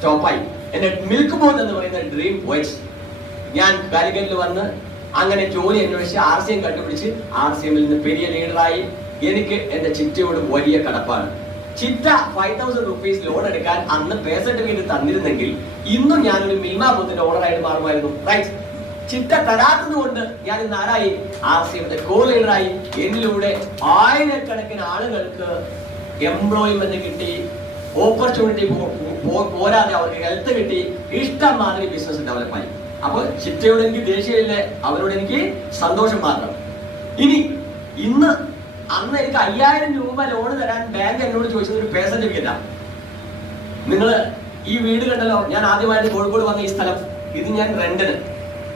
സ്റ്റോപ്പായി. എന്റെ milk board എന്ന് പറയുന്ന ഡ്രീം പോയിന്റ്. ഞാൻ കാലിക്കറ്റിൽ വന്ന് അങ്ങനെ ജോലി അന്വേഷിച്ച് RCM കണ്ടുപിടിച്ച് RCM നിന്ന് പെരിയ ലീഡറായി. എനിക്ക് എന്റെ ചിറ്റയോട് വലിയ കടപ്പാണ്. ചിറ്റ 5,000 റുപ്പീസ് ലോൺ എടുക്കാൻ അന്ന് പേ സർട്ടിഫിക്കറ്റ് തന്നിരുന്നെങ്കിൽ ഇന്നും ഞാനൊരു മിൽമ ബൂത്തിന്റെ ഓണറായിട്ട് മാറുമായിരുന്നു. റൈറ്റ്. ചിറ്റ തരാത്തത് കൊണ്ട് ഞാൻ ഇന്ന് ആരായി? RCMന്റെ കോ ലീഡറായി. എന്നിലൂടെ ആയിരക്കണക്കിന് ആളുകൾക്ക് എംപ്ലോയ്മെന്റ് കിട്ടി, ഓപ്പർച്യൂണിറ്റി പോരാതെ അവർക്ക് ഹെൽത്ത് കിട്ടി, ഇഷ്ടം മാതിരി ബിസിനസ് ഡെവലപ്പായി. അപ്പൊ ചിറ്റയോട് എനിക്ക് ദേഷ്യമില്ലേ, അവരോട് എനിക്ക് സന്തോഷം മാത്രം. ഇനി ഇന്ന് അന്ന് എനിക്ക് 5,000 രൂപ ലോൺ തരാൻ ബാങ്ക് എന്നോട് ചോദിച്ചത് ഒരു പേ സർട്ടിഫിക്കറ്റാണ്. നിങ്ങൾ ഈ വീട് കണ്ടല്ലോ, ഞാൻ ആദ്യമായിട്ട് കോഴിക്കോട് വന്ന ഈ സ്ഥലം, ഇത് ഞാൻ റെന്റിന്,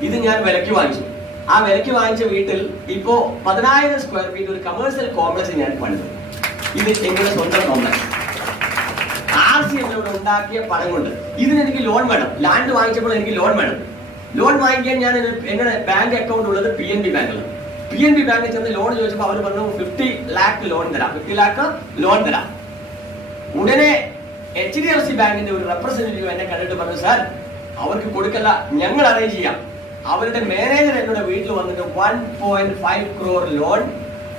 ഇത് ഞാൻ വിലയ്ക്ക് വാങ്ങിച്ചു. ആ വിലയ്ക്ക് വാങ്ങിച്ച വീട്ടിൽ ഇപ്പോ 10,000 സ്ക്വയർ ഫീറ്റ് ഒരു കമേഴ്സ്യൽ കോംപ്ലക്സ് ഞാൻ പണിതു. ഇത് എങ്ങളുടെ സ്വന്തം കോംപ്ലക്സ്. RCM ഉണ്ടാക്കിയ പണം കൊണ്ട് ഇതിന് എനിക്ക് ലോൺ വേണം. ലാൻഡ് വാങ്ങിച്ചപ്പോൾ എനിക്ക് ലോൺ വേണം. ലോൺ വാങ്ങിക്കാൻ ഞാൻ എന്റെ ബാങ്ക് അക്കൗണ്ട് ഉള്ളത് PNB ബാങ്കിൽ. PNB ബാങ്കിൽ ചെന്ന് ലോൺ ചോദിച്ചപ്പോൾ അവർ പറഞ്ഞു 50 lakh ലോൺ തരാം, 50 lakh ലോൺ തരാം. ഉടനെ HDFC ബാങ്കിന്റെ ഒരു റെപ്രസെന്റേറ്റീവ് എന്നെ കണ്ടിട്ട് പറഞ്ഞു, സാർ അവർക്ക് കൊടുക്കല്ല, ഞങ്ങൾ അറേഞ്ച് ചെയ്യാം. അവരുടെ മാനേജർ എന്നോട് വീട്ടിൽ വന്നിട്ട് 1.5 crore loan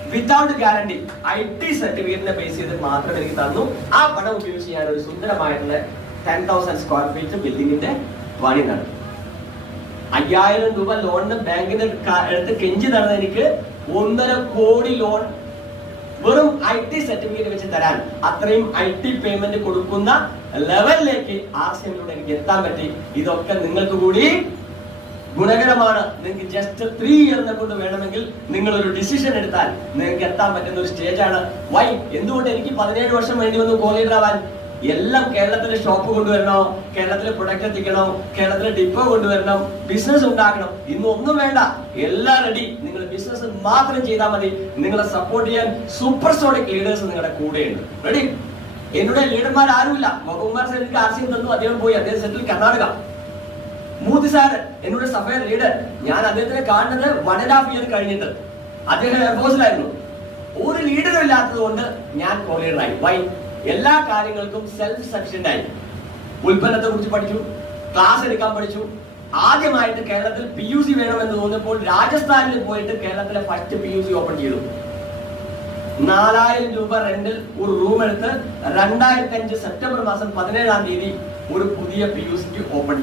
without guarantee IT സർട്ടിഫിക്കറ്റിനെ ബേസ് ചെയ്ത് മാത്രം എനിക്ക് തന്നു. ആ പണം ഉപയോഗിച്ച് ഞാൻ ഒരു സുന്ദരമായിട്ടുള്ള 10,000 സ്ക്വയർ ഫീറ്റ് ബിൽഡിങ്ങിന്റെ പണി നടന്നു. 5,000 രൂപ ലോണിന് ബാങ്കിന്റെ അടുത്ത് കെഞ്ചി നടന്ന എനിക്ക് 1.5 കോടി ലോൺ വെറും IT സർട്ടിഫിക്കറ്റ് വെച്ച് തരാൻ, അത്രയും IT പേയ്മെന്റ് കൊടുക്കുന്ന ലെവലിലേക്ക് RCMലൂടെ എനിക്ക് എത്താൻ പറ്റി. ഇതൊക്കെ നിങ്ങൾക്ക് കൂടി ഗുണകരമാണ്. നിങ്ങൾക്ക് ജസ്റ്റ് 3 ഇയറിനെ കൊണ്ട് വേണമെങ്കിൽ നിങ്ങൾ ഒരു ഡിസിഷൻ എടുത്താൽ നിങ്ങൾക്ക് എത്താൻ പറ്റുന്ന ഒരു സ്റ്റേജാണ്. വൈ? എന്തുകൊണ്ട് എനിക്ക് 17 വർഷം വേണ്ടി വന്നു കോ ലീഡർ ആവാൻ? എല്ലാം കേരളത്തിലെ ഷോപ്പ് കൊണ്ടുവരണോ, കേരളത്തിലെ പ്രൊഡക്റ്റ് എത്തിക്കണം, കേരളത്തിലെ ഡിപ്പോ കൊണ്ടുവരണം, ബിസിനസ് ഉണ്ടാക്കണം. ഇന്ന് ഒന്നും വേണ്ട, എല്ലാം റെഡി. നിങ്ങൾ ബിസിനസ് മാത്രം ചെയ്താൽ മതി. നിങ്ങളെ സപ്പോർട്ട് ചെയ്യാൻ സൂപ്പർസോണിക് ലീഡേഴ്സ് നിങ്ങളുടെ കൂടെയുണ്ട്. റെഡി? എന്നോട് ലീഡർമാർ ആരുമില്ല. ഗോകുമാർ സാർ എനിക്ക് RCM തന്നു, അദ്ദേഹം പോയി, അദ്ദേഹം സെറ്റിൽ കർണാടക. മൂർത്തി സാർ എന്നോട് സഫയർ ലീഡർ, ഞാൻ അദ്ദേഹത്തിനെ കാണുന്നത് 1.5 ഇയർ കഴിഞ്ഞിട്ട്. അദ്ദേഹം എയർഫോഴ്സിലായിരുന്നു. ഒരു ലീഡറും ഇല്ലാത്തത് കൊണ്ട് ഞാൻ കോ ലീഡറായി. വൈ? എല്ലാ കാര്യങ്ങൾക്കും സെൽഫ് സഫിഷ്യന്റ് ആയി. ഉൽപ്പന്നത്തെ കുറിച്ച് പഠിച്ചു, ക്ലാസ് എടുക്കാൻ പഠിച്ചു. ആദ്യമായിട്ട് കേരളത്തിൽ PUC വേണമെന്ന് തോന്നിയപ്പോൾ രാജസ്ഥാനിൽ പോയിട്ട് കേരളത്തിലെ ഫസ്റ്റ് PUC ഓപ്പൺ ചെയ്തു. 4,000 രൂപ റെന്റിൽ ഒരു റൂം എടുത്ത് 2005 സെപ്റ്റംബർ മാസം 17-ാം തീയതി ഒരു പുതിയ PUCക്ക് ഓപ്പൺ.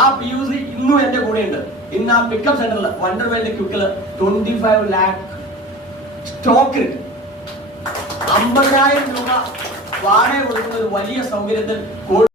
ആ PUC ഇന്നും എന്റെ കൂടെ ഉണ്ട്. ഇന്ന് ആ പിക്കപ്പ് സെന്ററിൽ വണ്ടർവേൾഡ് ക്യൂക്കിൽ 25 lakh സ്റ്റോക്ക്, 50,000 രൂപ വാടക കൊടുക്കുന്ന ഒരു വലിയ സൗകര്യത്തിൽ